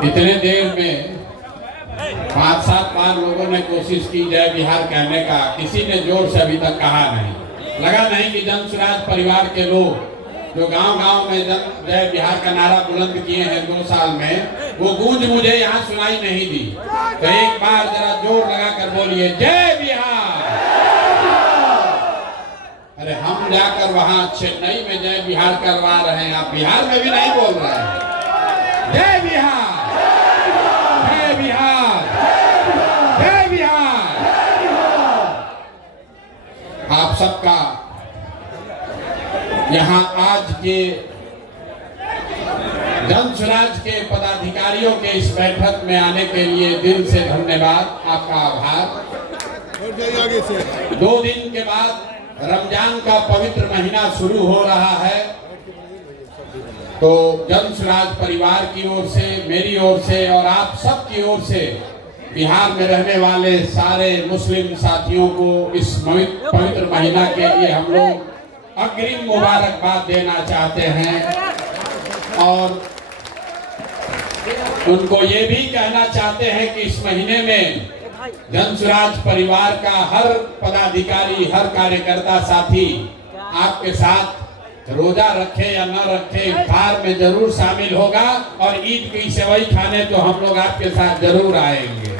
इतने देर में 5-7 बार लोगों ने कोशिश की जय बिहार कहने का, किसी ने जोर से अभी तक कहा नहीं। लगा नहीं कि जन स्वराज परिवार के लोग जो गांव-गांव में जय बिहार का नारा बुलंद किए हैं 2 साल में, वो गूंज मुझे यहाँ सुनाई नहीं दी। तो एक बार जरा जोर लगाकर बोलिए जय बिहार। अरे हम जाकर वहां चेन्नई में जय बिहार करवा रहे हैं, आप बिहार में भी नहीं बोल रहे हैं। जय बिहार, जय बिहार, जय बिहार। आप सबका यहाँ आज के जन स्वराज के पदाधिकारियों के इस बैठक में आने के लिए दिल से धन्यवाद, आपका आभार। 2 दिन के बाद रमजान का पवित्र महीना शुरू हो रहा है, तो जन स्वराज परिवार की ओर से, मेरी ओर से और आप सब की ओर से बिहार में रहने वाले सारे मुस्लिम साथियों को इस पवित्र महीना के लिए हम लोग अग्रिम मुबारकबाद देना चाहते हैं और उनको ये भी कहना चाहते हैं कि इस महीने में जन स्वराज परिवार का हर पदाधिकारी, हर कार्यकर्ता साथी आपके साथ रोजा रखे या न रखे इफ्तार में जरूर शामिल होगा और ईद की सेवई खाने तो हम लोग आपके साथ जरूर आएंगे।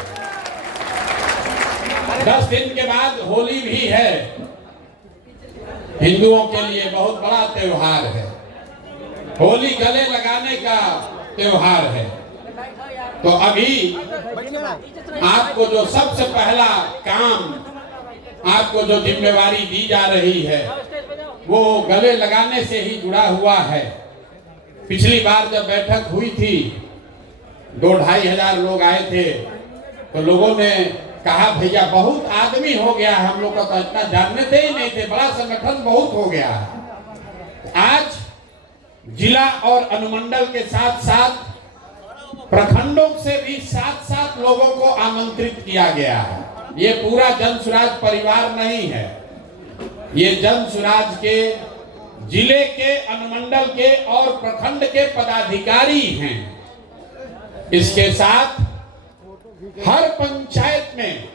10 दिन के बाद होली भी है, हिंदुओं के लिए बहुत बड़ा त्योहार है। होली गले लगाने का त्योहार है। तो अभी आपको जो सबसे पहला काम, आपको जो जिम्मेवारी दी जा रही है, वो गले लगाने से ही जुड़ा हुआ है। पिछली बार जब बैठक हुई थी 2-2.5 हजार लोग आए थे, तो लोगों ने कहा भैया बहुत आदमी हो गया, हम लोग का तो इतना जानते ही नहीं थे, बड़ा संगठन बहुत हो गया। आज जिला और अनुमंडल के साथ साथ प्रखंडों से भी 7-7 लोगों को आमंत्रित किया गया है। ये पूरा जन स्वराज परिवार नहीं है, ये जन स्वराज के जिले के, अनुमंडल के और प्रखंड के पदाधिकारी हैं। इसके साथ हर पंचायत में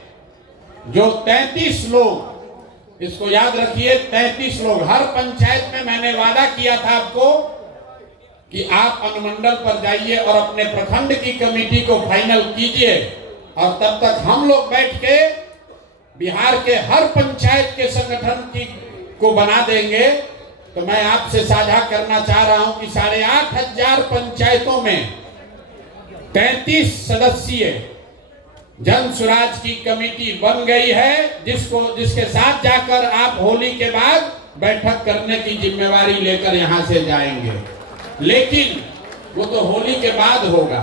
जो 33 लोग, इसको याद रखिए 33 लोग, हर पंचायत में मैंने वादा किया था आपको कि आप अनुमंडल पर जाइए और अपने प्रखंड की कमेटी को फाइनल कीजिए और तब तक हम लोग बैठ के बिहार के हर पंचायत के संगठन को बना देंगे। तो मैं आपसे साझा करना चाह रहा हूं कि 8,500 पंचायतों में 33 सदस्यीय जन स्वराज की कमेटी बन गई है, जिसके साथ जाकर आप होली के बाद बैठक करने की जिम्मेवारी लेकर यहां से जाएंगे। लेकिन वो तो होली के बाद होगा,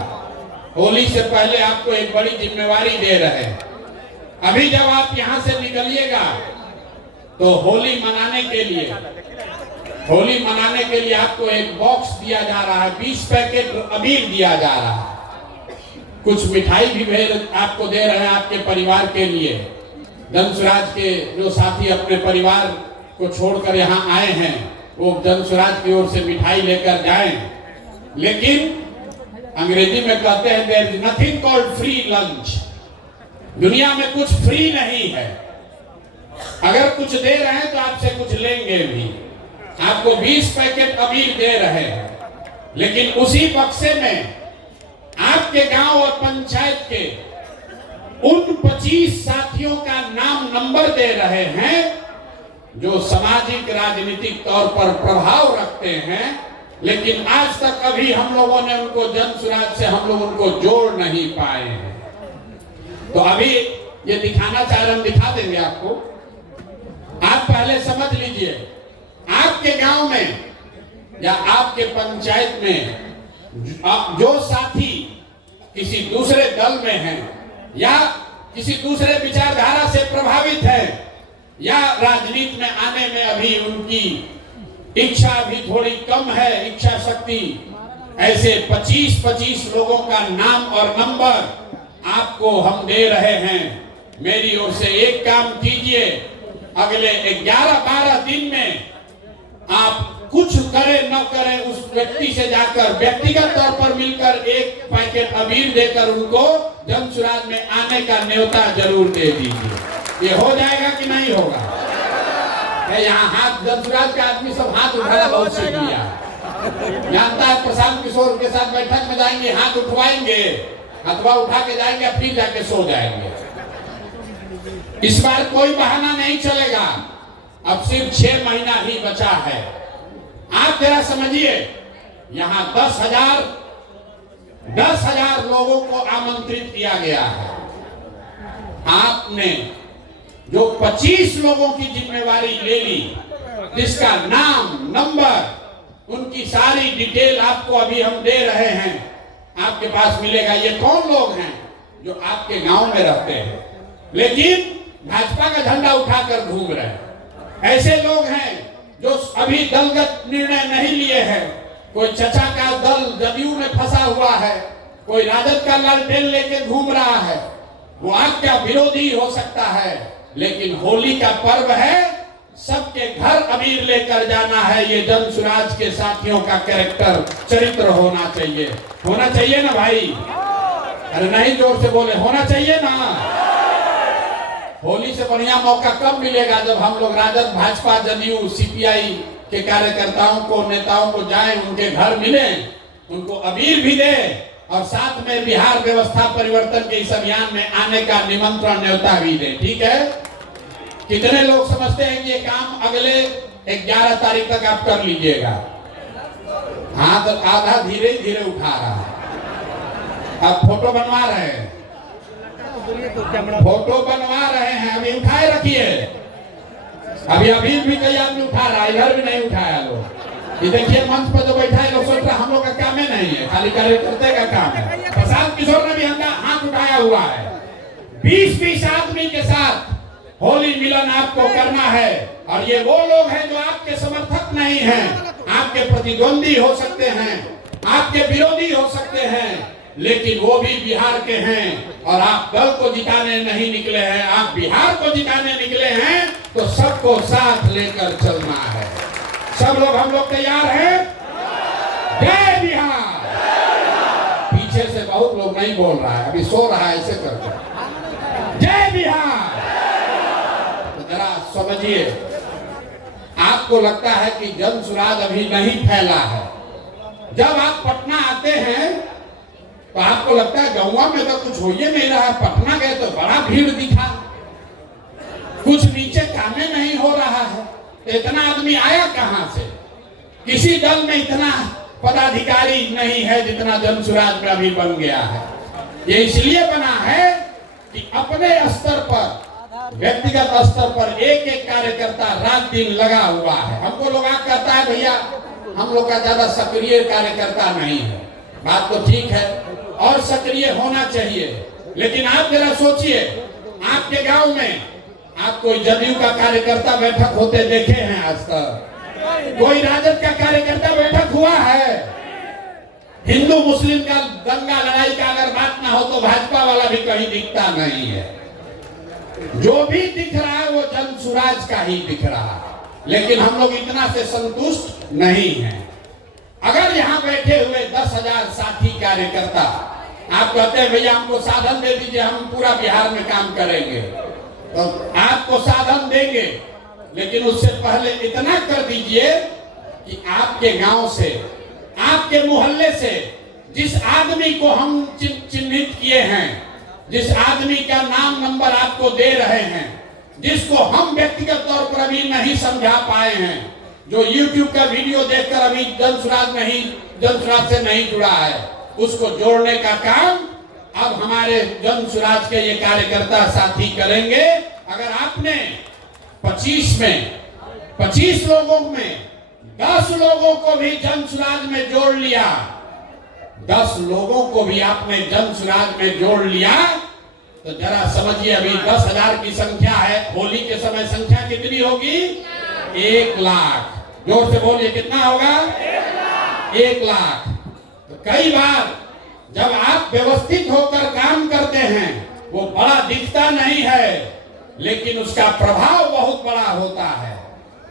होली से पहले आपको एक बड़ी जिम्मेवारी दे रहे हैं। अभी जब आप यहां से निकलिएगा तो होली मनाने के लिए आपको एक बॉक्स दिया जा रहा है, 20 पैकेट अबीर दिया जा रहा है, कुछ मिठाई भी आपको दे रहे हैं आपके परिवार के लिए। जन स्वराज के जो साथी अपने परिवार को छोड़कर यहाँ आए हैं, वो जन स्वराज की ओर से मिठाई लेकर जाएं। लेकिन अंग्रेजी में कहते हैं there is nothing called free lunch. दुनिया में कुछ फ्री नहीं है, अगर कुछ दे रहे हैं तो आपसे कुछ लेंगे भी। आपको 20 पैकेट अबीर दे रहे हैं, लेकिन उसी बक्से में आपके गांव और पंचायत के उन 25 साथियों का नाम नंबर दे रहे हैं जो सामाजिक राजनीतिक तौर पर प्रभाव रखते हैं, लेकिन आज तक अभी हम लोगों ने उनको जन स्वराज से हम लोग उनको जोड़ नहीं पाए हैं। तो अभी ये दिखाना चाह रहे, हम दिखा देंगे आपको। आप पहले समझ लीजिए, आपके गांव में या आपके पंचायत में जो साथी किसी दूसरे दल में हैं या किसी दूसरे विचारधारा से प्रभावित है या राजनीति में आने में अभी उनकी इच्छा भी थोड़ी कम है, इच्छा शक्ति, ऐसे 25 लोगों का नाम और नंबर आपको हम दे रहे हैं। मेरी ओर से एक काम कीजिए, अगले 11-12 दिन में आप कुछ करे न करे उस व्यक्ति से जाकर व्यक्तिगत तौर पर मिलकर एक पैकेट अबीर देकर उनको जनसुराज में आने का न्योता जरूर दे दीजिए। ये हो जाएगा कि नहीं होगा? यहाँ हाथ जनसुराज के आदमी सब हाथ उठाना बहुत सीख लिया, जानता है। प्रशांत किशोर के साथ बैठक में जाएंगे, हाथ उठवाएंगे, हथवा उठा के जाएंगे, फिर जाके सो जाएंगे। इस बार कोई बहाना नहीं चलेगा। अब सिर्फ 6 महीना ही बचा है। आप जरा समझिए, यहाँ 10,000 लोगों को आमंत्रित किया गया है। आपने जो 25 लोगों की जिम्मेवारी ले ली, जिसका नाम, नंबर, उनकी सारी डिटेल आपको अभी हम दे रहे हैं, आपके पास मिलेगा। ये कौन लोग हैं जो आपके गांव में रहते हैं लेकिन भाजपा का झंडा उठाकर घूम रहे हैं? ऐसे लोग हैं जो अभी दलगत निर्णय नहीं लिए हैं। कोई चचा का दल जदयू में फंसा हुआ है, कोई राजद का लालटेन लेके घूम रहा है। वो आपका विरोधी हो सकता है, लेकिन होली का पर्व है, सबके घर अबीर लेकर जाना है। ये जनसुराज के साथियों का कैरेक्टर, चरित्र होना चाहिए। होना चाहिए ना भाई? अरे नहीं, जोर से बोले, होना चाहिए ना। होली से बढ़िया मौका कब मिलेगा? जब हम लोग राजद, भाजपा, जदयू, सीपीआई के कार्यकर्ताओं को, नेताओं को जाएं, उनके घर मिलें, उनको अबीर भी दें और साथ में बिहार व्यवस्था परिवर्तन के इस अभियान में आने का निमंत्रण, न्योता भी दें। ठीक है? कितने लोग समझते हैं कि ये काम अगले 11 तारीख तक आप कर लीजिएगा? हाथ आधा धीरे धीरे उठा रहा है। अब फोटो बनवा रहे हैं, फोटो बनवा रहे हैं, अभी उठाए रखिए। अभी भी कई आदमी उठा रहा है, इधर भी नहीं उठाया लोग। ये देखिए मंच पर जो बैठा है, लोग सोच रहे हम लोग का काम ही नहीं है, खाली कार्यकर्ता का काम है। प्रशांत किशोर ने भी हाथ उठाया हुआ है। 20-20 आदमी के साथ होली मिलन आपको करना है। और ये वो लोग हैं जो आपके समर्थक नहीं हैं, आपके प्रतिद्वंदी हो सकते हैं, आपके विरोधी हो सकते हैं, लेकिन वो भी बिहार के हैं। और आप दल को जिताने नहीं निकले हैं, आप बिहार को जिताने निकले हैं। तो सबको साथ लेकर चलना है। सब लोग, हम लोग तैयार हैं? जय बिहार। पीछे से बहुत लोग नहीं बोल रहा है, अभी सो रहा है, ऐसे करके जय बिहार। तो जरा समझिए, आपको लगता है कि जनसुराज अभी नहीं फैला है। जब आप पटना आते हैं तो आपको लगता है गौवा में तो कुछ हो ही नहीं रहा है। पटना गए तो बड़ा भीड़ दिखा, कुछ नीचे कामे नहीं हो रहा है। इतना आदमी आया कहां से? किसी दल में इतना पदाधिकारी नहीं है जितना जनसुराज में अभी बन गया है। ये इसलिए बना है कि अपने स्तर पर, व्यक्तिगत स्तर पर एक एक कार्यकर्ता रात दिन लगा हुआ है। हमको लोग कहता है भैया हम लोग का ज्यादा सक्रिय कार्यकर्ता नहीं है। बात तो ठीक है और सक्रिय होना चाहिए, लेकिन आप जरा सोचिए, आपके गांव में आप कोई जदयू का कार्यकर्ता बैठक होते देखे हैं आज तक? कोई राजद का कार्यकर्ता बैठक हुआ है? हिंदू मुस्लिम का दंगा लड़ाई का अगर बात ना हो तो भाजपा वाला भी कहीं दिखता नहीं है। जो भी दिख रहा है वो जनसुराज का ही दिख रहा है। लेकिन हम लोग इतना से संतुष्ट नहीं हैं। अगर यहाँ बैठे हुए 10,000 साथी कार्यकर्ता आप कहते हैं भैया हमको साधन दे दीजिए, हम पूरा बिहार में काम करेंगे, तो आपको साधन देंगे, लेकिन उससे पहले इतना कर दीजिए कि आपके गांव से, आपके मोहल्ले से जिस आदमी को हम चिन्हित किए हैं, जिस आदमी का नाम नंबर आपको दे रहे हैं, जिसको हम व्यक्तिगत तौर पर अभी नहीं समझा पाए हैं, जो YouTube का वीडियो देखकर अभी जनसुराज से नहीं जुड़ा है, उसको जोड़ने का काम अब हमारे जनसुराज के ये कार्यकर्ता साथी करेंगे। अगर आपने 25 लोगों में 10 लोगों को भी जनसुराज में जोड़ लिया, 10 लोगों को भी आपने जनसुराज में जोड़ लिया, तो जरा समझिए अभी 10,000 की संख्या है। होली के समय संख्या कितनी होगी? 1 लाख। जोर से बोलिए, कितना होगा? 1 लाख। तो कई बार जब आप व्यवस्थित होकर काम करते हैं, वो बड़ा दिखता नहीं है, लेकिन उसका प्रभाव बहुत बड़ा होता है।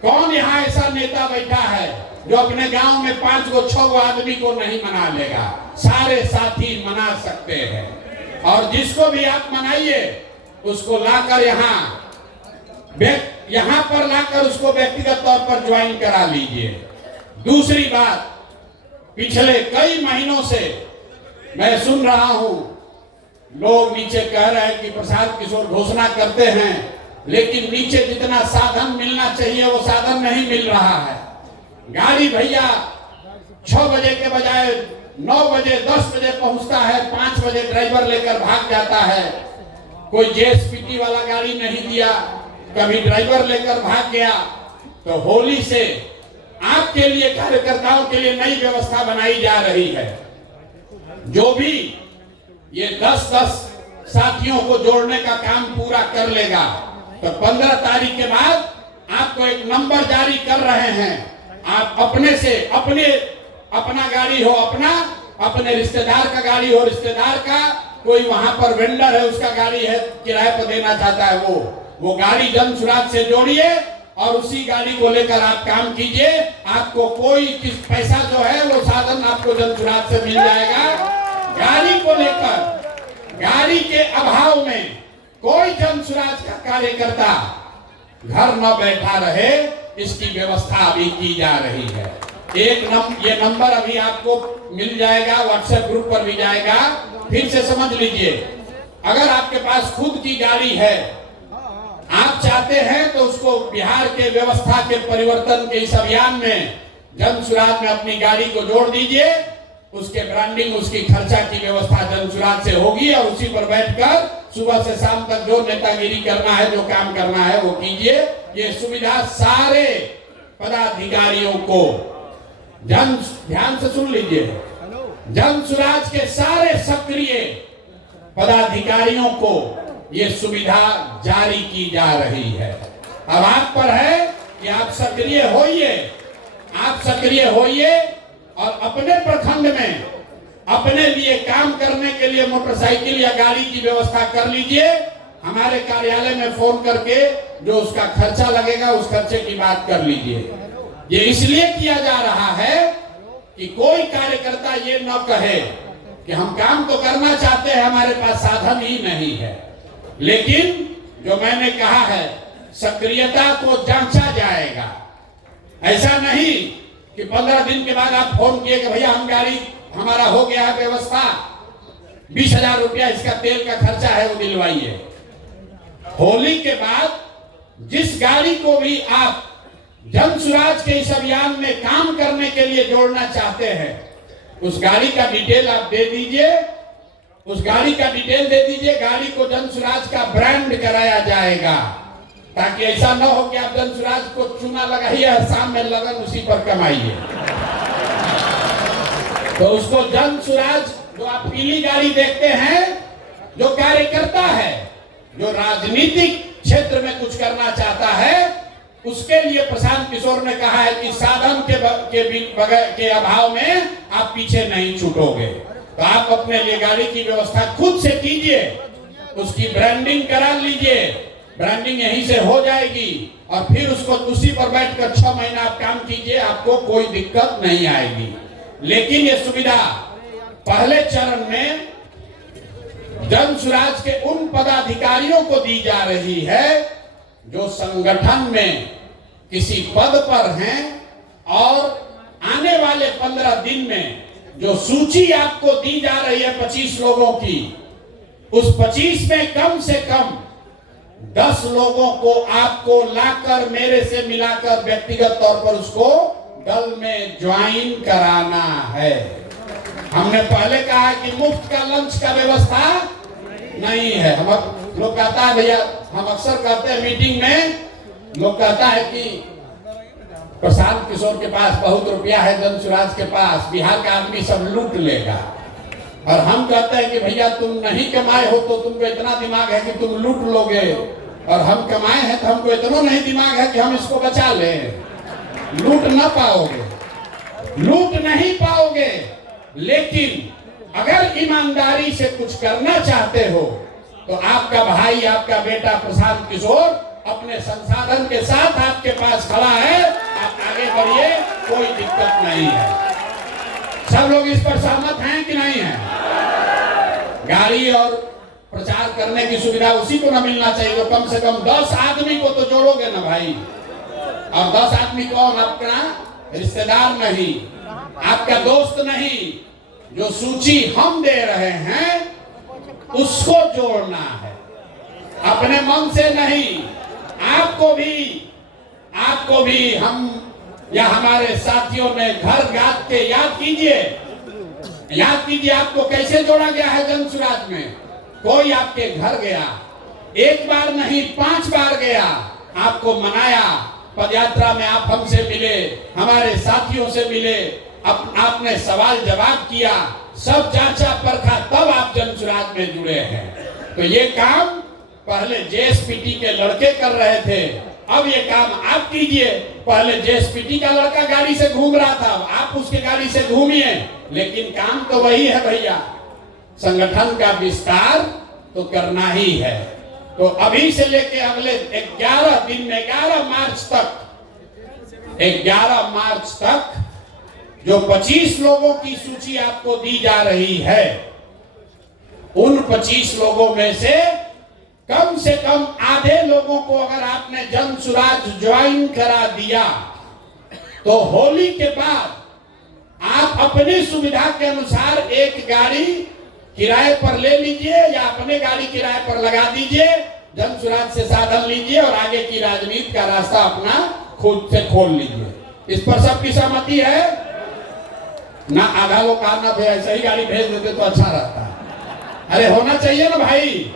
कौन यहाँ ऐसा नेता बैठा है जो अपने गांव में 5 गो 6 गो आदमी को नहीं मना लेगा? सारे साथी मना सकते हैं। और जिसको भी आप मनाइए उसको लाकर यहाँ पर लाकर उसको व्यक्तिगत तौर पर ज्वाइन करा लीजिए। दूसरी बात, पिछले कई महीनों से मैं सुन रहा हूं, लोग नीचे कह रहे हैं कि प्रशांत किशोर घोषणा करते हैं, लेकिन नीचे जितना साधन मिलना चाहिए वो साधन नहीं मिल रहा है। गाड़ी भैया 6 बजे के बजाय 9 बजे 10 बजे पहुंचता है, 5 बजे ड्राइवर लेकर भाग जाता है। कोई जेएसपीटी वाला गाड़ी नहीं दिया, कभी ड्राइवर लेकर भाग गया। तो होली से आपके लिए, कार्यकर्ताओं के लिए नई व्यवस्था बनाई जा रही है। जो भी ये 10-10 साथियों को जोड़ने का काम पूरा कर लेगा तो 15 तारीख के बाद आपको एक नंबर जारी कर रहे हैं। आप अपने से अपना गाड़ी हो अपने रिश्तेदार का गाड़ी हो रिश्तेदार का, कोई वहां पर वेंडर है उसका गाड़ी है किराए पर देना चाहता है, वो गाड़ी जन सुराज से जोड़िए और उसी गाड़ी को लेकर आप काम कीजिए। आपको कोई पैसा जो है वो साधन आपको जन सुराज से मिल जाएगा। गाड़ी को लेकर, गाड़ी के अभाव में कोई जन सुराज का कार्यकर्ता घर न बैठा रहे, इसकी व्यवस्था अभी की जा रही है। ये नंबर अभी आपको मिल जाएगा, व्हाट्सएप ग्रुप पर भी जाएगा। फिर से समझ लीजिए, अगर आपके पास खुद की गाड़ी है, आप चाहते हैं तो उसको बिहार के व्यवस्था के परिवर्तन के इस अभियान में जन सुराज में अपनी गाड़ी को जोड़ दीजिए। उसके ब्रांडिंग, उसकी खर्चा की व्यवस्था जन सुराज से होगी और उसी पर बैठकर सुबह से शाम तक जो नेतागिरी करना है, जो काम करना है वो कीजिए। ये सुविधा सारे पदाधिकारियों को, ध्यान से सुन लीजिए, जन सुराज के सारे सक्रिय पदाधिकारियों को ये सुविधा जारी की जा रही है। अब आप पर है कि आप सक्रिय होइए और अपने प्रखंड में अपने लिए काम करने के लिए मोटरसाइकिल या गाड़ी की व्यवस्था कर लीजिए। हमारे कार्यालय में फोन करके जो उसका खर्चा लगेगा उस खर्चे की बात कर लीजिए। ये इसलिए किया जा रहा है कि कोई कार्यकर्ता ये न कहे कि हम काम तो करना चाहते हैं, हमारे पास साधन ही नहीं है। लेकिन जो मैंने कहा है, सक्रियता को जांचा जाएगा। ऐसा नहीं कि 15 दिन के बाद आप फोन किए कि भैया हम गाड़ी, हमारा हो गया है व्यवस्था, 20,000 रुपया इसका तेल का खर्चा है वो दिलवाइए। होली के बाद जिस गाड़ी को भी आप जन सुराज के इस अभियान में काम करने के लिए जोड़ना चाहते हैं, उस गाड़ी का डिटेल आप दे दीजिए, उस गाड़ी का डिटेल दे दीजिए। गाड़ी को जन सुराज का ब्रांड कराया जाएगा, ताकि ऐसा न हो कि आप जन सुराज को चूना लगाइए, शाम में लगन उसी पर कमाइए। तो उसको जन सुराज, जो आप पीली गाड़ी देखते हैं, जो कार्यकर्ता है, जो राजनीतिक क्षेत्र में कुछ करना चाहता है, उसके लिए प्रशांत किशोर ने कहा है कि साधन के अभाव में आप पीछे नहीं छूटोगे। तो आप अपने लिए गाड़ी की व्यवस्था खुद से कीजिए, उसकी ब्रांडिंग करा लीजिए, ब्रांडिंग यहीं से हो जाएगी और फिर उसको उसी पर बैठकर 6 महीना आप काम कीजिए, आपको कोई दिक्कत नहीं आएगी। लेकिन ये सुविधा पहले चरण में जन सुराज के उन पदाधिकारियों को दी जा रही है जो संगठन में किसी पद पर हैं और आने वाले 15 दिन में जो सूची आपको दी जा रही है 25 लोगों की, उस 25 में कम से कम 10 लोगों को आपको लाकर मेरे से मिलाकर व्यक्तिगत तौर पर उसको दल में ज्वाइन कराना है। हमने पहले कहा कि मुफ्त का लंच का व्यवस्था नहीं है। हम लोग कहता है भैया, हम अक्सर कहते हैं मीटिंग में, लोग कहता है कि प्रशांत किशोर के पास बहुत रुपया है, जन सुराज के पास बिहार का आदमी सब लूट लेगा। और हम कहते हैं कि भैया तुम नहीं कमाए हो तो तुमको इतना दिमाग है कि तुम लूट लोगे, और हम कमाए हैं तो हमको इतना नहीं दिमाग है कि हम इसको बचा लें। लूट ना पाओगे, लूट नहीं पाओगे, लेकिन अगर ईमानदारी से कुछ करना चाहते हो तो आपका भाई, आपका बेटा प्रशांत किशोर अपने संसाधन के साथ आपके पास खड़ा है, आप आगे बढ़िए, कोई दिक्कत नहीं है। सब लोग इस पर सहमत हैं कि नहीं है? गाड़ी और प्रचार करने की सुविधा उसी को ना मिलना चाहिए तो कम से कम 10 आदमी को तो जोड़ोगे ना भाई। और 10 आदमी कौन? आपका रिश्तेदार नहीं, आपका दोस्त नहीं, जो सूची हम दे रहे हैं उसको जोड़ना है, अपने मन से नहीं। आपको भी हम या हमारे साथियों ने घर गात के याद कीजिए आपको कैसे जोड़ा गया है जन सुराज में। कोई आपके घर गया, एक बार नहीं 5 बार गया, आपको मनाया, पदयात्रा में आप हमसे मिले, हमारे साथियों से मिले, आपने सवाल जवाब किया, सब जांचा परखा, तब आप जन सुराज में जुड़े हैं। तो ये काम पहले जेएसपीटी के लड़के कर रहे थे, अब ये काम आप कीजिए। पहले जेएसपीटी का लड़का गाड़ी से घूम रहा था, आप उसके गाड़ी से घूमिए, लेकिन काम तो वही है भैया, संगठन का विस्तार तो करना ही है। तो अभी से लेके अगले 11 दिन में 11 मार्च तक जो 25 लोगों की सूची आपको दी जा रही है, उन 25 लोगों में से कम आधे लोगों को अगर आपने जन सुराज ज्वाइन करा दिया तो होली के बाद आप अपनी सुविधा के अनुसार एक गाड़ी किराए पर ले लीजिए या अपने गाड़ी किराए पर लगा दीजिए, जन सुराज से साधन लीजिए और आगे की राजनीति का रास्ता अपना खुद से खोल लीजिए। इस पर सबकी सहमति है ना? आधा लोग कहा ना भाई ऐसा ही गाड़ी भेज देते तो अच्छा रहता है। अरे होना चाहिए ना भाई।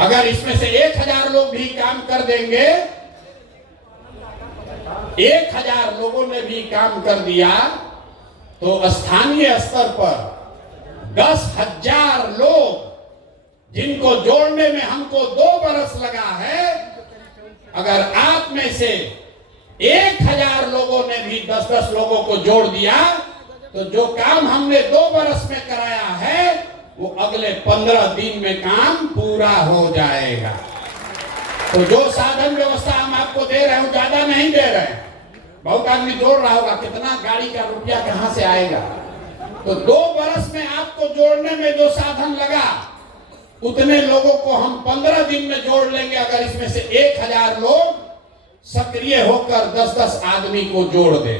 अगर इसमें से 1000 लोग भी काम कर देंगे, 1000 लोगों ने भी काम कर दिया तो स्थानीय स्तर पर 10,000 लोग, जिनको जोड़ने में हमको 2 बरस लगा है, अगर आप में से 1000 लोगों ने भी 10-10 लोगों को जोड़ दिया तो जो काम हमने 2 बरस में कराया है वो अगले 15 दिन में काम पूरा हो जाएगा। तो जो साधन व्यवस्था हम आपको दे रहे हैं ज्यादा नहीं दे रहे हैं। बहुत आदमी जोड़ रहा होगा कितना गाड़ी का रुपया कहां से आएगा, तो 2 बरस में आपको जोड़ने में जो साधन लगा उतने लोगों को हम 15 दिन में जोड़ लेंगे। अगर इसमें से 1000 लोग सक्रिय होकर 10-10 आदमी को जोड़ दे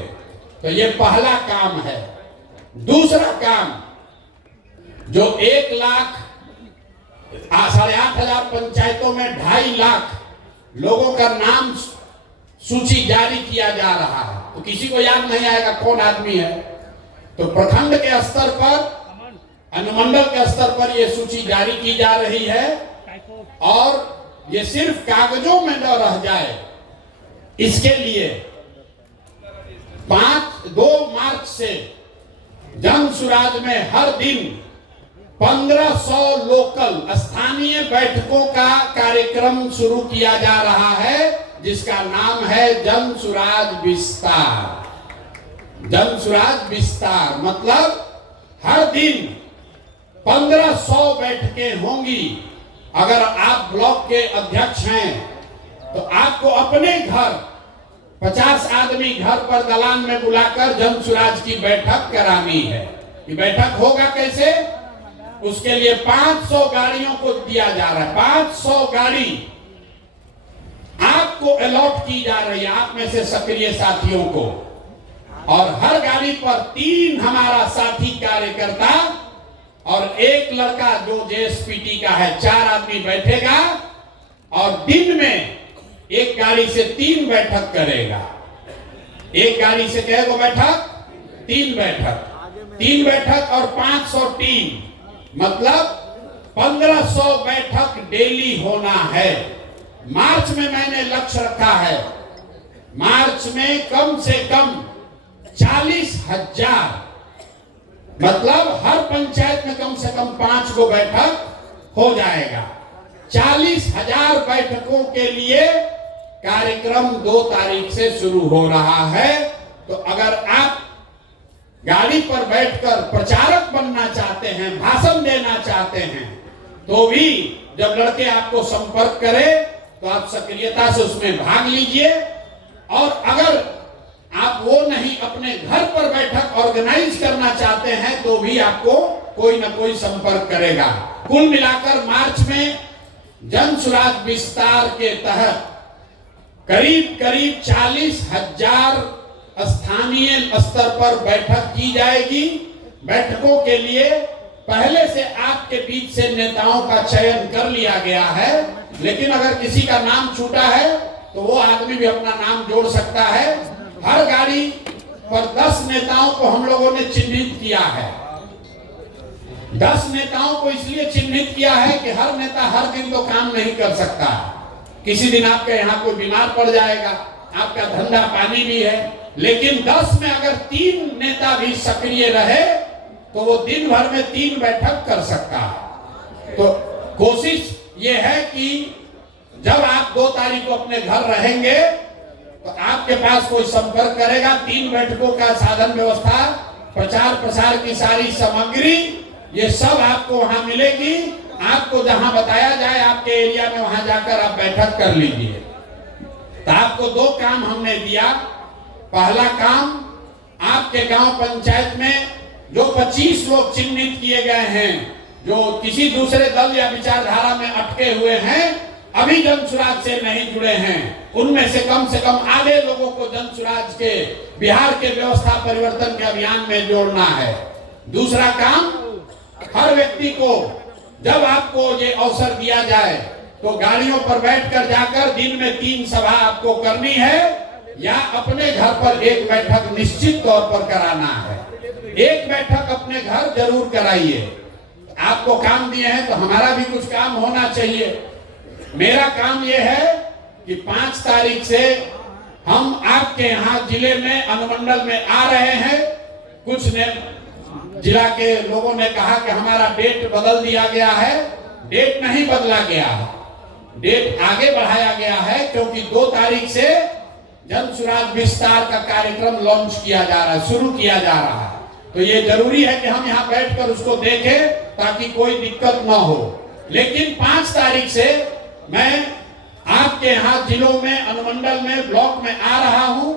तो ये पहला काम है। दूसरा काम, जो 1 लाख 8,500 पंचायतों में 2.5 लाख लोगों का नाम सूची जारी किया जा रहा है, तो किसी को याद नहीं आएगा कौन आदमी है। तो प्रखंड के स्तर पर, अनुमंडल के स्तर पर यह सूची जारी की जा रही है और ये सिर्फ कागजों में न रह जाए, इसके लिए 2 मार्च से जन सुराज में हर दिन 1500 लोकल स्थानीय बैठकों का कार्यक्रम शुरू किया जा रहा है, जिसका नाम है जन सुराज विस्तार। जन सुराज विस्तार मतलब हर दिन 1500 बैठकें होंगी। अगर आप ब्लॉक के अध्यक्ष हैं तो आपको अपने घर 50 आदमी घर पर दलान में बुलाकर जन सुराज की बैठक करानी है। ये बैठक होगा कैसे? उसके लिए 500 गाड़ियों को दिया जा रहा है। 500 गाड़ी आपको अलॉट की जा रही है, आप में से सक्रिय साथियों को, और हर गाड़ी पर 3 हमारा साथी कार्यकर्ता और 1 लड़का जो जेएसपीटी का है, 4 आदमी बैठेगा और दिन में एक गाड़ी से 3 बैठक करेगा। एक गाड़ी से कितने बैठक? 3 बैठक। 3 बैठक और 500 टीम, मतलब 1500 बैठक डेली होना है। मार्च में मैंने लक्ष्य रखा है, मार्च में कम से कम 40,000, मतलब हर पंचायत में कम से कम 5 गो बैठक हो जाएगा। 40,000 बैठकों के लिए कार्यक्रम 2 तारीख से शुरू हो रहा है। तो अगर आप गाड़ी पर बैठकर प्रचारक बनना चाहते हैं, भाषण देना चाहते हैं, तो भी जब लड़के आपको संपर्क करें तो आप सक्रियता से उसमें भाग लीजिए। और अगर आप वो नहीं अपने घर पर बैठक ऑर्गेनाइज करना चाहते हैं तो भी आपको कोई ना कोई संपर्क करेगा। कुल मिलाकर मार्च में जन सुराज विस्तार के तहत करीब करीब 40,000 स्थानीय स्तर पर बैठक की जाएगी। बैठकों के लिए पहले से आपके बीच से नेताओं का चयन कर लिया गया है, लेकिन अगर किसी का नाम छूटा है तो वो आदमी भी अपना नाम जोड़ सकता है। हर गाड़ी पर 10 नेताओं को हम लोगों ने चिन्हित किया है। 10 नेताओं को इसलिए चिन्हित किया है कि हर नेता हर दिन तो काम नहीं कर सकता। किसी दिन आपके यहाँ कोई बीमार पड़ जाएगा, आपका धंधा पानी भी है, लेकिन 10 में अगर 3 नेता भी सक्रिय रहे तो वो दिन भर में 3 बैठक कर सकता है। तो कोशिश ये है कि जब आप 2 तारीख को अपने घर रहेंगे तो आपके पास कोई संपर्क करेगा। 3 बैठकों का साधन व्यवस्था, प्रचार प्रसार की सारी सामग्री, ये सब आपको वहां मिलेगी। आपको जहां बताया जाए आपके एरिया में वहां जाकर आप बैठक कर लीजिए। तो आपको 2 काम हमने दिया। पहला काम, आपके गांव पंचायत में जो 25 लोग चिन्हित किए गए हैं, जो किसी दूसरे दल या विचारधारा में अटके हुए हैं, अभी जन सुराज से नहीं जुड़े हैं, उनमें से कम आधे लोगों को जन सुराज के बिहार के व्यवस्था परिवर्तन के अभियान में जोड़ना है। दूसरा काम, हर व्यक्ति को जब आपको ये अवसर दिया जाए तो गाड़ियों पर बैठकर जाकर दिन में 3 सभा आपको करनी है या अपने घर पर एक बैठक निश्चित तौर पर कराना है। एक बैठक अपने घर जरूर कराइए। आपको काम दिए हैं तो हमारा भी कुछ काम होना चाहिए। मेरा काम यह है कि 5 तारीख से हम आपके यहाँ जिले में अनुमंडल में आ रहे हैं। कुछ ने जिला के लोगों ने कहा कि हमारा डेट बदल दिया गया है। डेट नहीं बदला गया, डेट आगे बढ़ाया गया है, क्योंकि 2 तारीख से जन सुराज विस्तार का कार्यक्रम लॉन्च किया जा रहा है, शुरू किया जा रहा है। तो ये जरूरी है कि हम यहाँ बैठकर उसको देखें ताकि कोई दिक्कत ना हो। लेकिन 5 तारीख से मैं आपके यहाँ जिलों में, अनुमंडल में, ब्लॉक में आ रहा हूँ।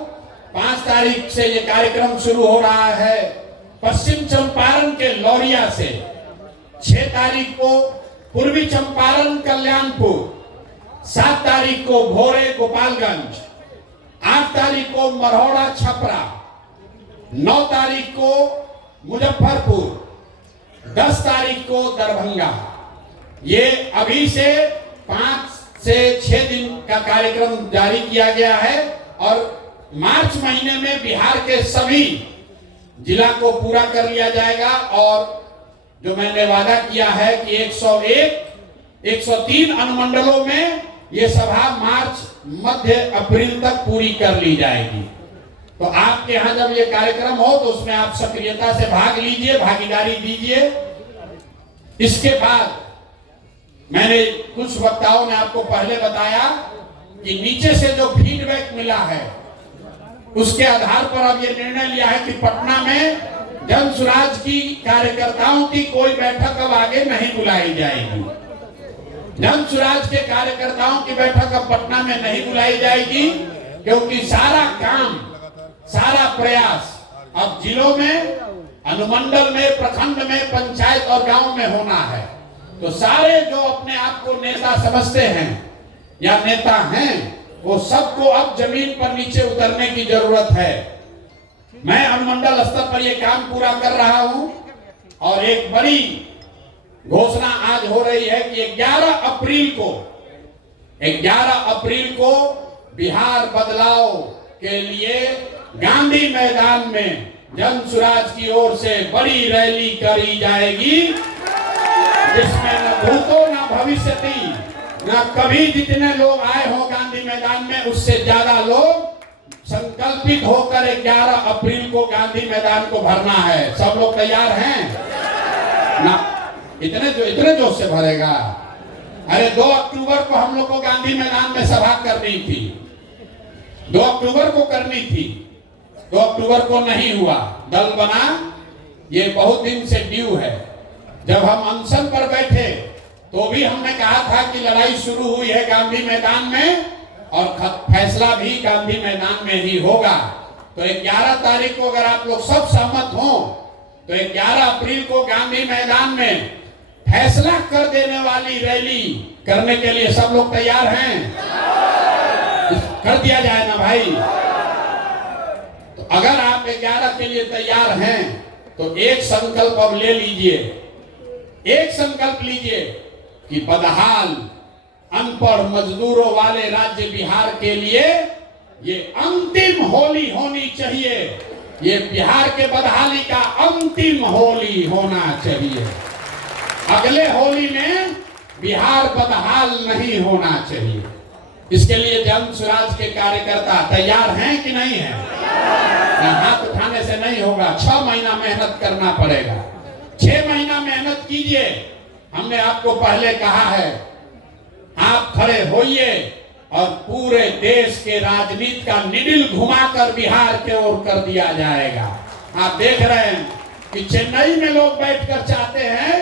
5 तारीख से ये कार्यक्रम शुरू हो रहा है पश्चिम चंपारण के लौरिया से। 6 तारीख को पूर्वी चंपारण कल्याणपुर, 7 तारीख को भोरे गोपालगंज, 8 तारीख को मरौड़ा छपरा, 9 तारीख को मुजफ्फरपुर, 10 तारीख को दरभंगा। ये अभी से 5 से 6 दिन का कार्यक्रम जारी किया गया है और मार्च महीने में बिहार के सभी जिला को पूरा कर लिया जाएगा। और जो मैंने वादा किया है कि 101, 103 अनुमंडलों में ये सभा मार्च मध्य अप्रैल तक पूरी कर ली जाएगी। तो आपके यहाँ जब ये कार्यक्रम हो तो उसमें आप सक्रियता से भाग लीजिए, भागीदारी दीजिए। इसके बाद मैंने कुछ वक्ताओं ने आपको पहले बताया कि नीचे से जो फीडबैक मिला है उसके आधार पर अब ये निर्णय लिया है कि पटना में जन सुराज की कार्यकर्ताओं की कोई बैठक अब आगे नहीं बुलाई जाएगी। जन सुराज के कार्यकर्ताओं की बैठक अब पटना में नहीं बुलाई जाएगी, क्योंकि सारा काम, सारा प्रयास अब जिलों में, अनुमंडल में, प्रखंड में, पंचायत और गांव में होना है। तो सारे जो अपने आप को नेता समझते हैं या नेता हैं, वो सबको अब जमीन पर नीचे उतरने की जरूरत है। मैं अनुमंडल स्तर पर ये काम पूरा कर रहा हूं और एक बड़ी घोषणा आज हो रही है कि 11 अप्रैल को बिहार बदलाव के लिए गांधी मैदान में जन सुराज की ओर से बड़ी रैली करी जाएगी, जिसमें न भूतो न भविष्यति, न कभी जितने लोग आए हो गांधी मैदान में उससे ज्यादा लोग संकल्पित होकर 11 अप्रैल को गांधी मैदान को भरना है। सब लोग तैयार हैं ना? इतने जोश से भरेगा। अरे 2 अक्टूबर को हम लोग को गांधी मैदान में सभा करनी थी, 2 अक्टूबर को करनी थी, 2 अक्टूबर को नहीं हुआ। दल बना, ये बहुत दिन से ड्यू है। जब हम अनशन पर बैठे तो भी हमने कहा था कि लड़ाई शुरू हुई है गांधी मैदान में और फैसला भी गांधी मैदान में ही होगा। तो 11 तारीख को अगर आप लोग सब सहमत हो तो 11 अप्रैल को गांधी मैदान में फैसला कर देने वाली रैली करने के लिए सब लोग तैयार हैं? कर दिया जाए ना भाई। तो अगर आप 11 के लिए तैयार हैं तो एक संकल्प अब ले लीजिए, एक संकल्प लीजिए कि बदहाल अनपढ़ मजदूरों वाले राज्य बिहार के लिए ये अंतिम होली होनी चाहिए। ये बिहार के बदहाली का अंतिम होली होना चाहिए। अगले होली में बिहार बदहाल नहीं होना चाहिए। इसके लिए जन स्वराज के कार्यकर्ता तैयार हैं कि नहीं है? हाथ उठाने से नहीं होगा, 6 महीना मेहनत करना पड़ेगा। 6 महीना मेहनत कीजिए। हमने आपको पहले कहा है, आप खड़े होइए और पूरे देश के राजनीति का निडिल घुमाकर बिहार के ओर कर दिया जाएगा। आप देख रहे हैं कि चेन्नई में लोग बैठकर चाहते हैं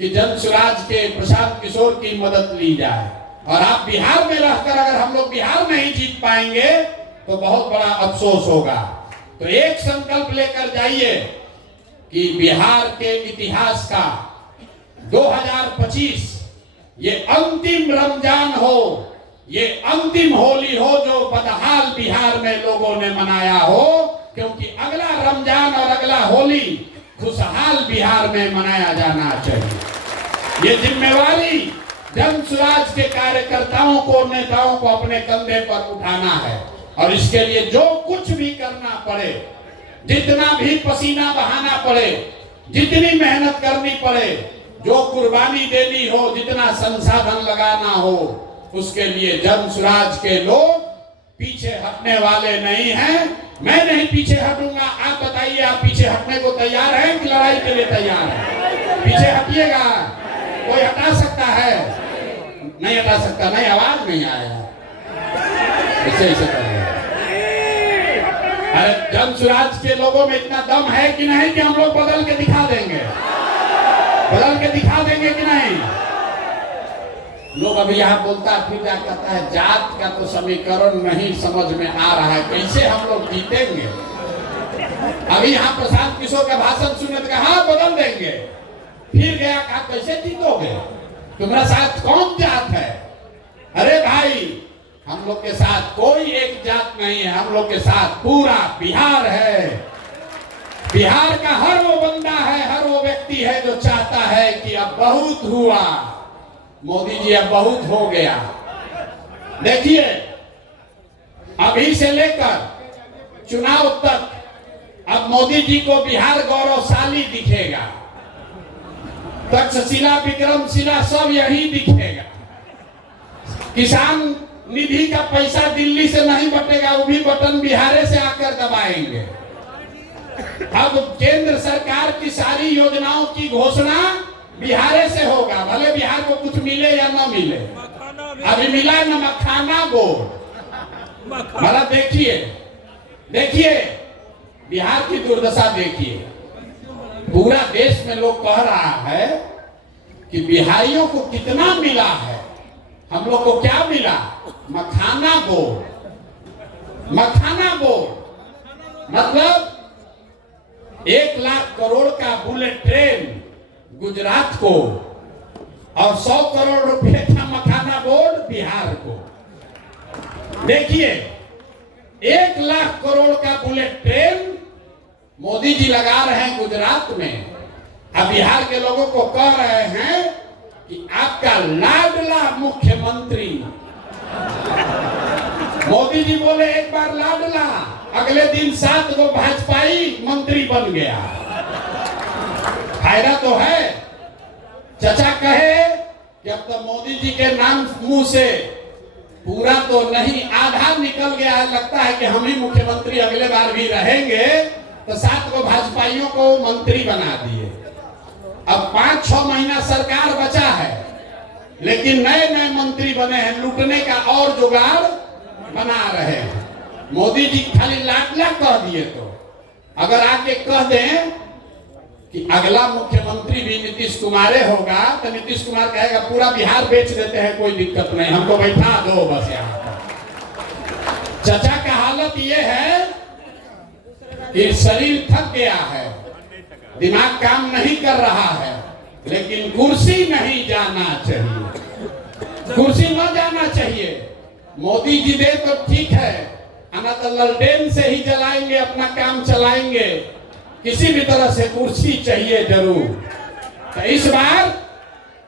कि जन स्वराज के प्रशांत किशोर की मदद ली जाए, और आप बिहार में रहकर अगर हम लोग बिहार नहीं जीत पाएंगे तो बहुत बड़ा अफसोस होगा। तो एक संकल्प लेकर जाइए कि बिहार के इतिहास का 2025 ये अंतिम रमजान हो, ये अंतिम होली हो जो बदहाल बिहार में लोगों ने मनाया हो, क्योंकि अगला रमजान और अगला होली खुशहाल बिहार में मनाया जाना चाहिए। ये जिम्मेवारी जन स्वराज के कार्यकर्ताओं को, नेताओं को अपने कंधे पर उठाना है, और इसके लिए जो कुछ भी करना पड़े, जितना भी पसीना बहाना पड़े, जितनी मेहनत करनी पड़े, जो कुर्बानी देनी हो, जितना संसाधन लगाना हो, उसके लिए जन स्वराज के लोग पीछे हटने वाले नहीं हैं। मैं नहीं पीछे हटूंगा। आप बताइए, आप पीछे हटने को तैयार हैं कि लड़ाई के लिए तैयार हैं? पीछे हटिएगा। कोई हटा सकता है? नहीं हटा सकता। नहीं, आवाज नहीं आया। ऐसे ऐसे करेंगे। अरे जन स्वराज के लोगों में इतना दम है कि नहीं कि हम लोग बदल के दिखा देंगे? बदल के दिखा देंगे कि नहीं? लोग अभी यहाँ बोलता फिर क्या कहता है, जात का तो समीकरण नहीं समझ में आ रहा है, कैसे हम लोग जीतेंगे? अभी यहाँ प्रशांत किशोर का भाषण सुने तो कहा बदल देंगे, फिर गया कहा कैसे जीतोगे? तुम्हारा साथ कौन जात है? अरे भाई, हम लोग के साथ कोई एक जात नहीं है, हम लोग के साथ पूरा बिहार है। बिहार का हर वो बंदा है, हर वो व्यक्ति है जो चाहता है कि अब बहुत हुआ, मोदी जी अब बहुत हो गया। देखिए, अभी से लेकर चुनाव तक अब मोदी जी को बिहार गौरवशाली दिखेगा। तक्षशिला, विक्रमशिला सब यही दिखेगा। किसान निधि का पैसा दिल्ली से नहीं बटेगा, वो भी बटन बिहार से आकर दबाएंगे। अब केंद्र सरकार की सारी योजनाओं की घोषणा बिहार से होगा, भले बिहार को कुछ मिले या न मिले। अभी मिला न मखाना बोर्ड। मतलब देखिए, देखिए बिहार की दुर्दशा देखिए। पूरा देश में लोग कह रहा है कि बिहारियों को कितना मिला है, हम लोग को क्या मिला? मखाना बोर्ड। मखाना बोर्ड मतलब 1 लाख करोड़ का बुलेट ट्रेन गुजरात को, और 100 करोड़ रुपए का मखाना बोर्ड बिहार को। देखिए, 1 लाख करोड़ का बुलेट ट्रेन मोदी जी लगा रहे हैं गुजरात में। अब बिहार के लोगों को कह रहे हैं कि आपका लाडला मुख्यमंत्री, मोदी जी बोले एक बार लाडला, अगले दिन 7 गो भाजपाई मंत्री बन गया। फायदा तो है। चचा कहे कि अब तो मोदी जी के नाम मुंह से पूरा तो नहीं, आधा निकल गया है, लगता है कि हम ही मुख्यमंत्री अगले बार भी रहेंगे, तो 7 गो भाजपाइयों को मंत्री बना दिए। अब 5-6 महीना सरकार बचा है, लेकिन नए नए मंत्री बने हैं, लूटने का और जुगाड़ बना रहे हैं। मोदी जी खाली लाडला कह दिए, तो अगर आके कह दें कि अगला मुख्यमंत्री भी नीतीश कुमार होगा तो नीतीश कुमार कहेगा पूरा बिहार बेच देते हैं, कोई दिक्कत नहीं, हमको बैठा दो बस यहाँ पर। चाचा का हालत ये है कि शरीर थक गया है, दिमाग काम नहीं कर रहा है, लेकिन कुर्सी नहीं जाना चाहिए, कुर्सी न जाना चाहिए। मोदी जी दे तो ठीक है, आना तो ललटेन से ही जलाएंगे, अपना काम चलाएंगे, किसी भी तरह से कुर्सी चाहिए जरूर। तो इस बार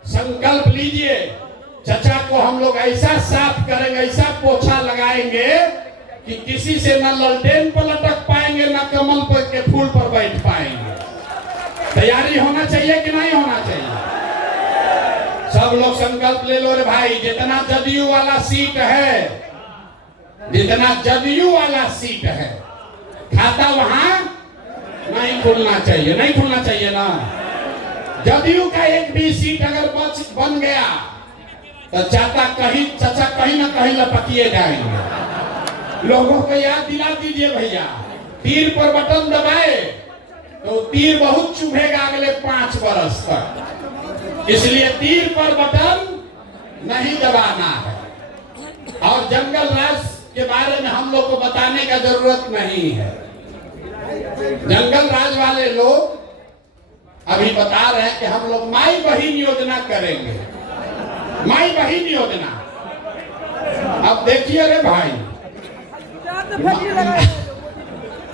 संकल्प लीजिए, चचा को हम लोग ऐसा साफ करेंगे, ऐसा पोछा लगाएंगे कि किसी से न ललटेन पर लटक पाएंगे, न कमल पर के फूल पर बैठ पाएंगे। तैयारी होना चाहिए कि नहीं होना चाहिए? सब लोग संकल्प ले लो रे भाई। जितना जदयू वाला सीट है, जितना जदयू वाला सीट है, खाता वहां नहीं खुलना चाहिए, नहीं खुलना चाहिए ना। जदयू का एक भी सीट अगर बन गया तो चाचा कहीं ना कहीं लपकिए जाएंगे। लोगों को याद दिला दीजिए भैया, तीर पर बटन दबाए तो तीर बहुत चुभेगा अगले 5 वर्ष तक, इसलिए तीर पर बटन नहीं दबाना है। और जंगल राज के बारे में हम लोग को बताने का जरूरत नहीं है। जंगल राज वाले लोग अभी बता रहे हैं कि हम लोग माई बहिन योजना करेंगे, माई बहिन योजना। अब देखिए रे भाई,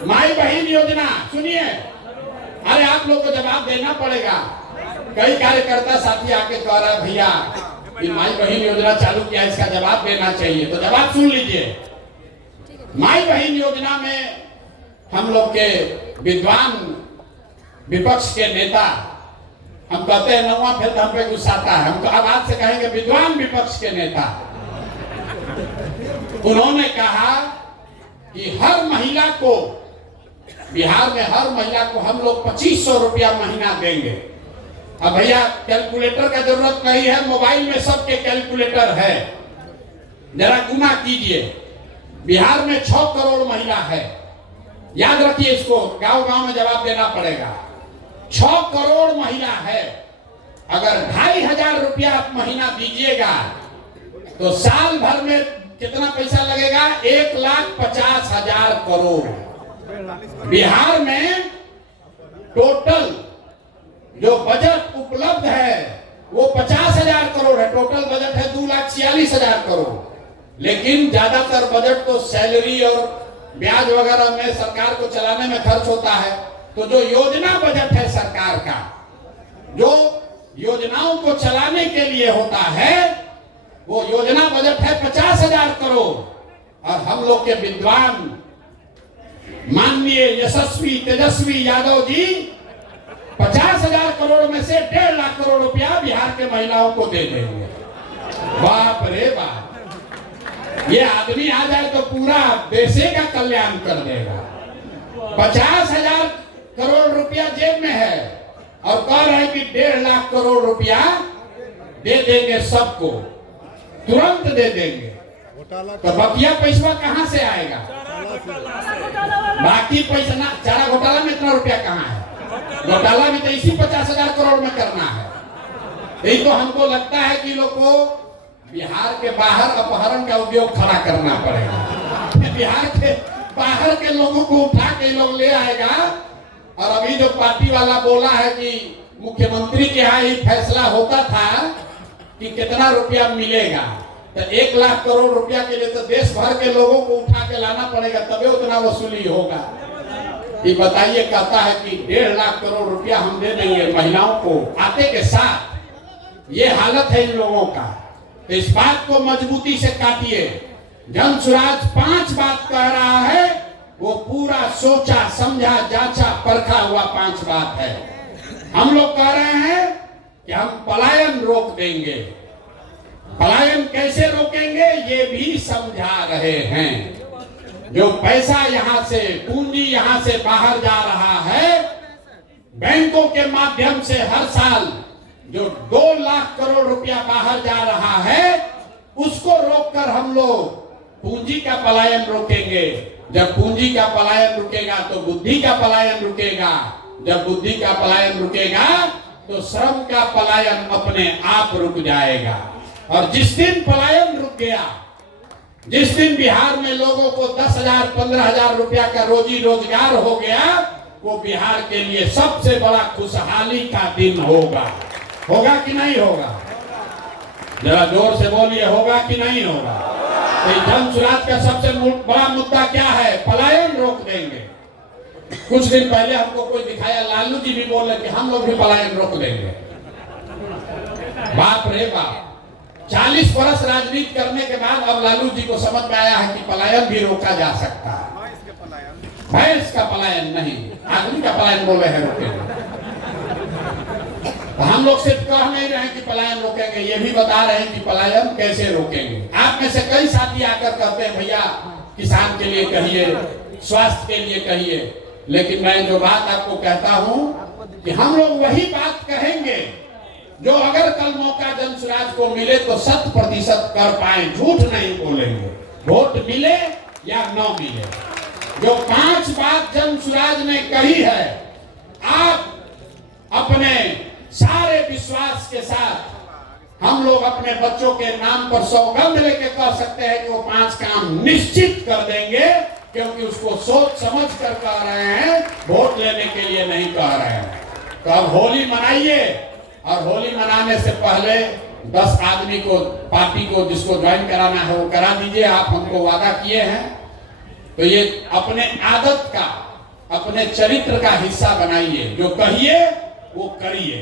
माई बहिन योजना सुनिए, अरे आप लोग को जवाब देना पड़ेगा। कई कार्यकर्ता साथी आके कह रहा है भैया कि माई बहिन योजना चालू किया, इसका जवाब देना चाहिए, तो जवाब सुन लीजिए। माई बहिन योजना में हम लोग के विद्वान विपक्ष के नेता, हम कहते हैं नौवां फिर हम पे गुस्साता है, हमको आवाज से कहेंगे विद्वान विपक्ष के नेता, उन्होंने कहा कि हर महिला को, बिहार में हर महिला को हम लोग 2500 रुपया महीना देंगे। अब भैया कैलकुलेटर का जरूरत नहीं है, मोबाइल में सबके कैलकुलेटर है, जरा गुना कीजिए। बिहार में 6 करोड़ महिला है, याद रखिए इसको, गांव गांव में जवाब देना पड़ेगा। 6 करोड़ महिला है, अगर 2500 रुपया आप महीना दीजिएगा तो साल भर में कितना पैसा लगेगा? 1,50,000 करोड़। बिहार में टोटल जो बजट उपलब्ध है वो 50,000 करोड़ है, टोटल बजट है 2,46,000 करोड़। लेकिन ज्यादातर बजट तो सैलरी और ब्याज वगैरह में सरकार को चलाने में खर्च होता है। तो जो योजना बजट है सरकार का, जो योजनाओं को चलाने के लिए होता है, वो योजना बजट है 50,000 करोड़। और हम लोग के विद्वान माननीय यशस्वी तेजस्वी यादव जी 50,000 करोड़ में से 1.5 लाख करोड़ रुपया बिहार के महिलाओं को दे देंगे। बाप रे बाप, ये आदमी आ जाए तो पूरा देश का कल्याण कर देगा। 50,000 करोड़ रुपया जेब में है और कह रहे हैं कि 1.5 लाख करोड़ रुपया दे देंगे सबको, तुरंत दे देंगे। तो बकिया पैसा कहां से आएगा? बाकी पैसा ना, चारा घोटाला में इतना रुपया कहां है? घोटाला भी तो इसी 50,000 करोड़ में करना है। यही तो हमको लगता है कि लोग को बिहार के बाहर अपहरण का उद्योग खड़ा करना पड़ेगा। बिहार के बाहर के लोगों को उठा के लोग ले आएगा। और अभी जो पार्टी वाला बोला है कि मुख्यमंत्री के यहाँ ही फैसला होता था कि कितना रुपया मिलेगा, तो 1 लाख करोड़ रुपया के लिए तो देश भर के लोगों को उठा के लाना पड़ेगा, तभी उतना वसूली होगा। ये बताइए, कहता है कि 1.5 लाख करोड़ रुपया हम दे देंगे महिलाओं को आते के साथ। ये हालत है इन लोगों का। तो इस बात को मजबूती से काटिए। जन सुराज 5 बात कह रहा है, वो पूरा सोचा समझा जांचा परखा हुआ 5 बात है। हम लोग कह रहे हैं कि हम पलायन रोक देंगे। पलायन कैसे रोकेंगे ये भी समझा रहे हैं। जो पैसा यहाँ से, पूंजी यहाँ से बाहर जा रहा है, बैंकों के माध्यम से हर साल जो 2 लाख करोड़ रुपया बाहर जा रहा है, उसको रोककर हम लोग पूंजी का पलायन रोकेंगे। जब पूंजी का पलायन रुकेगा तो बुद्धि का पलायन रुकेगा। जब बुद्धि का पलायन रुकेगा तो श्रम का पलायन अपने आप रुक जाएगा। और जिस दिन पलायन रुक गया, जिस दिन बिहार में लोगों को 10,000 15,000 रुपया का रोजी रोजगार हो गया, वो बिहार के लिए सबसे बड़ा खुशहाली का दिन होगा। होगा कि नहीं होगा? जरा जोर से बोलिए, होगा कि नहीं होगा? तो जन सुराज का सबसे बड़ा मुद्दा क्या है? पलायन रोक देंगे। कुछ दिन पहले हमको कोई दिखाया, लालू जी भी बोल रहे कि हम लोग भी पलायन रोक देंगे। बाप रे बाप, 40 वर्ष राजनीति करने के बाद अब लालू जी को समझ में आया है कि पलायन भी रोका जा सकता है। भैंस का पलायन नहीं, आदमी का पलायन बोले हैं रोकेंगे। तो हम लोग सिर्फ कह नहीं रहे कि पलायन रोकेंगे, ये भी बता रहे हैं कि पलायन कैसे रोकेंगे। आप में से कई साथी आकर कहते हैं भैया किसान के लिए कहिए, स्वास्थ्य के लिए कहिए, लेकिन मैं जो बात आपको कहता हूं कि हम लोग वही बात कहेंगे जो अगर कल मौका जन सुराज को मिले तो 100% कर पाए, झूठ नहीं बोलेंगे। वोट मिले या न मिले, जो 5 बात जन सुराज ने कही है, आप अपने सारे विश्वास के साथ हम लोग अपने बच्चों के नाम पर सौगंध लेके कह सकते हैं कि वो 5 काम निश्चित कर देंगे, क्योंकि उसको सोच समझ कर कह रहे हैं, वोट लेने के लिए नहीं कह रहे हैं। तो अब होली मनाइए, और होली मनाने से पहले 10 आदमी को, पार्टी को जिसको ज्वाइन कराना है वो करा दीजिए। आप हमको वादा किए हैं, तो ये अपने आदत का, अपने चरित्र का हिस्सा बनाइए। जो कहिए वो करिए।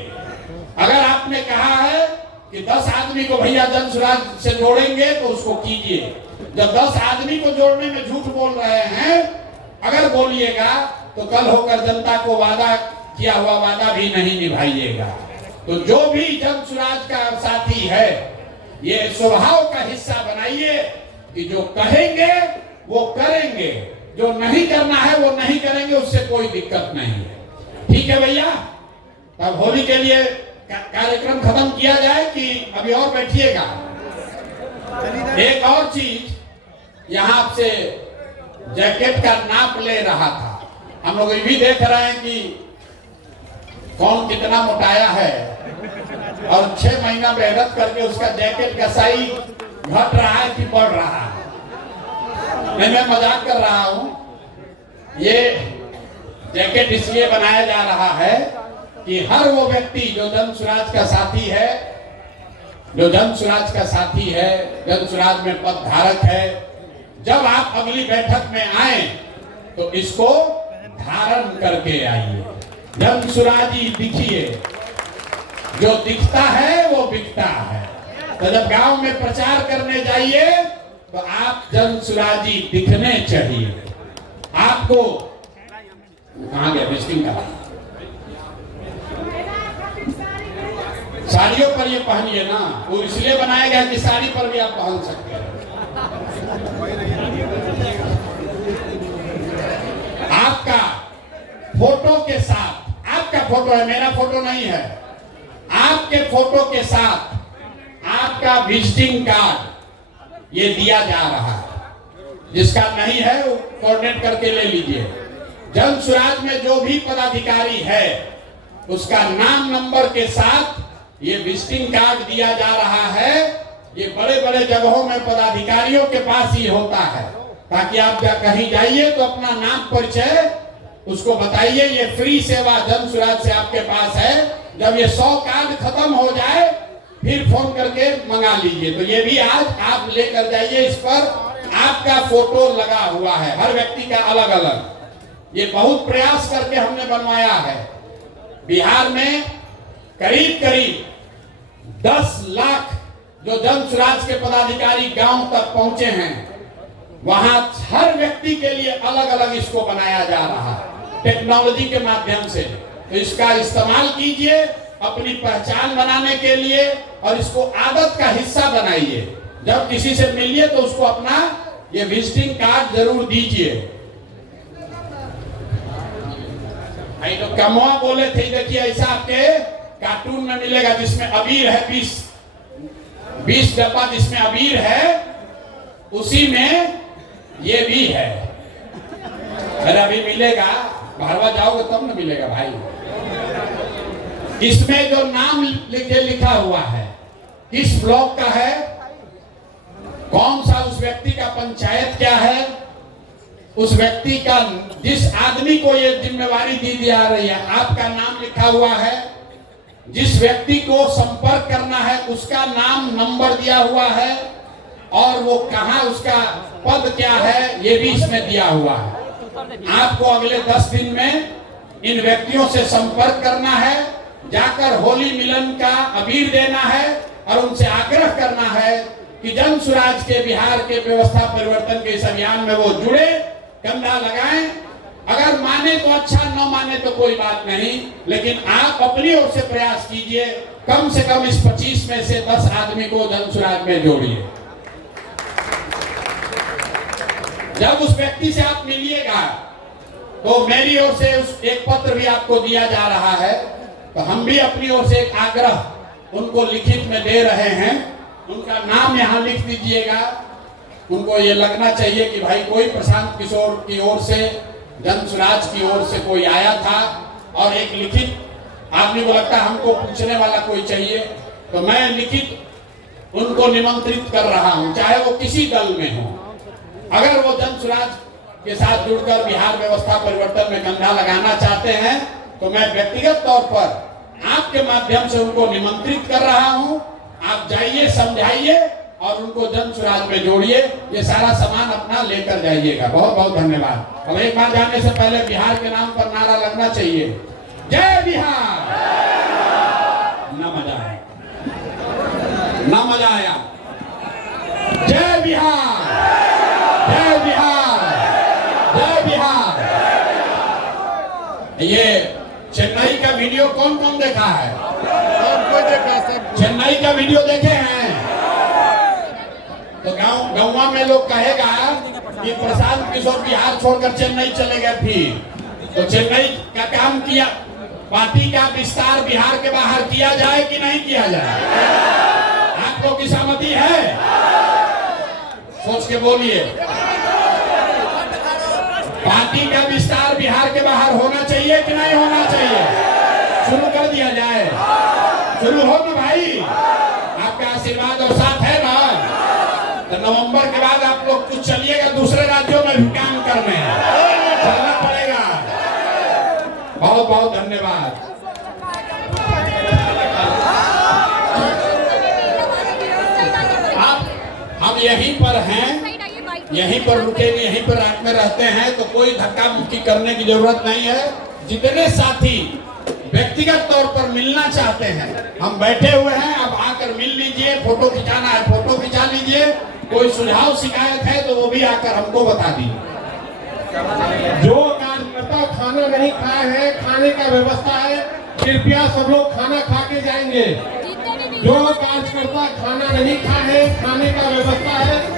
अगर आपने कहा है कि 10 आदमी को भैया जन सुराज से जोड़ेंगे तो उसको कीजिए। जब 10 आदमी को जोड़ने में झूठ बोल रहे हैं, अगर बोलिएगा तो कल होकर जनता को वादा किया हुआ वादा भी नहीं निभाइएगा। तो जो भी जन सुराज का साथी है, ये स्वभाव का हिस्सा बनाइए कि जो कहेंगे वो करेंगे, जो नहीं करना है वो नहीं करेंगे, उससे कोई दिक्कत नहीं है। ठीक है भैया? तब होली के लिए कार्यक्रम खत्म किया जाए कि अभी और बैठिएगा? एक और चीज, यहाँ आपसे जैकेट का नाप ले रहा था। हम लोग ये भी देख रहे हैं कि कौन कितना मोटाया है, और 6 महीना मेहनत करके उसका जैकेट का साइज घट रहा है कि बढ़ रहा है। नहीं, मैं मजाक कर रहा हूं। ये जैकेट इसलिए बनाया जा रहा है कि हर वो व्यक्ति जो जन सुराज का साथी है, जो जन सुराज का साथी है, जन सुराज में पद धारक है, जब आप अगली बैठक में आए तो इसको धारण करके आइए। जन सुराजी दिखिए, जो दिखता है वो बिकता है। तो जब गांव में प्रचार करने जाइए तो आप जन सुराजी दिखने चाहिए। आपको कहां गया विजिटिंग का? साड़ियों पर ये पहनिए ना, वो इसलिए बनाया गया कि साड़ी पर भी आप पहन सकते हैं। आपका फोटो के साथ, आपका फोटो है, मेरा फोटो नहीं है, आपके फोटो के साथ आपका विजिटिंग कार्ड ये दिया जा रहा है। जिसका नहीं है वो कोऑर्डिनेट करके ले लीजिए। जन सुराज में जो भी पदाधिकारी है उसका नाम नंबर के साथ ये विजिटिंग कार्ड दिया जा रहा है। ये बड़े बड़े जगहों में पदाधिकारियों के पास ही होता है, ताकि आप कहीं जाइए तो अपना नाम परिचय उसको बताइए। ये फ्री सेवा जन सुराज से आपके पास है। जब ये 100 कार्ड खत्म हो जाए फिर फोन करके मंगा लीजिए। तो ये भी आज आप लेकर जाइए। इस पर आपका फोटो लगा हुआ है, हर व्यक्ति का अलग अलग। ये बहुत प्रयास करके हमने बनवाया है। बिहार में करीब करीब 10 लाख जो जन सुराज के पदाधिकारी गांव तक पहुंचे हैं, वहां हर व्यक्ति के लिए अलग अलग इसको बनाया जा रहा है टेक्नोलॉजी के माध्यम से। तो इसका इस्तेमाल कीजिए अपनी पहचान बनाने के लिए, और इसको आदत का हिस्सा बनाइए। जब किसी से मिलिए तो उसको अपना ये विजिटिंग कार्ड जरूर दीजिए। तो कमवा बोले थे, देखिए ऐसा आपके कार्टून में मिलेगा जिसमें अबीर है, 20 डब्बा जिसमें अबीर है, उसी में ये भी है। अरे अभी मिलेगा, भारवा जाओगे तब न मिलेगा भाई। इसमें जो नाम लिखा हुआ है किस ब्लॉक का है, कौन सा उस व्यक्ति का पंचायत क्या है, उस व्यक्ति का, जिस आदमी को ये जिम्मेवारी दी जा रही है, आपका नाम लिखा हुआ है, जिस व्यक्ति को संपर्क करना है उसका नाम नंबर दिया हुआ है, और वो कहां, उसका पद क्या है, ये भी इसमें दिया हुआ है। आपको अगले 10 दिन में इन व्यक्तियों से संपर्क करना है, जाकर होली मिलन का अबीर देना है और उनसे आग्रह करना है कि जन स्वराज के बिहार के व्यवस्था परिवर्तन के इस अभियान में वो जुड़े, कंधा लगाएं। अगर माने तो अच्छा, न माने तो कोई बात नहीं, लेकिन आप अपनी ओर से प्रयास कीजिए, कम से कम इस 25 में से 10 आदमी को जन स्वराज में जोड़िए। जब उस व्यक्ति से आप मिलिएगा तो मेरी ओर से उस एक पत्र भी आपको दिया जा रहा है, तो हम भी अपनी ओर से एक आग्रह उनको लिखित में दे रहे हैं। उनका नाम यहाँ लिख दीजिएगा। उनको ये लगना चाहिए कि भाई कोई प्रशांत किशोर की ओर से, जन स्वराज की ओर से कोई आया था, और एक लिखित, आदमी को लगता है हमको पूछने वाला कोई चाहिए, तो मैं लिखित उनको निमंत्रित कर रहा हूं, चाहे वो किसी दल में हो। अगर वो जन स्वराज के साथ जुड़कर बिहार व्यवस्था परिवर्तन में कंधा लगाना चाहते हैं, तो मैं व्यक्तिगत तौर पर आपके माध्यम से उनको निमंत्रित कर रहा हूं। आप जाइए, समझाइए और उनको जन स्वराज में जोड़िए। ये सारा सामान अपना लेकर जाइएगा। बहुत बहुत धन्यवाद। अब एक बार जाने से पहले बिहार के नाम पर नारा लगना चाहिए, जय बिहार। ना मजा आया, ना मजा आया। जय बिहार, जय बिहार, जय बिहार। ये चेन्नई का वीडियो कौन कौन देखा है? कोई देखा, सब चेन्नई का वीडियो देखे हैं? तो गाँव में लोग कहेगा कि प्रशांत किशोर बिहार छोड़कर चेन्नई चले गए। फिर तो चेन्नई का काम किया, पार्टी का विस्तार बिहार के बाहर किया जाए कि नहीं किया जाए? आप लोग की सहमति है? सोच के बोलिए। पार्टी का विस्तार बिहार के बाहर होना चाहिए कि नहीं होना चाहिए? शुरू कर दिया जाए। शुरू हो ना भाई, आपका आशीर्वाद और साथ है ना? तो नवंबर के बाद आप लोग कुछ चलिएगा, दूसरे राज्यों में भी काम करने चलना पड़ेगा। बहुत बहुत धन्यवाद। हम यहीं पर हैं, यहीं पर रुकेंगे, यहीं पर रात में रहते हैं, तो कोई धक्का मुक्की करने की जरूरत नहीं है। जितने साथी व्यक्तिगत तौर पर मिलना चाहते हैं, हम बैठे हुए हैं, अब आकर मिल लीजिए। फोटो खिंचाना है फोटो खिंचा लीजिए। कोई सुझाव शिकायत है तो वो भी आकर हमको बता दीजिए। जो कार्यकर्ता खाना नहीं खाए हैं, खाने का व्यवस्था है, कृपया सब लोग खाना खा के जाएंगे। जो कार्यकर्ता खाना नहीं खाए हैं, खाने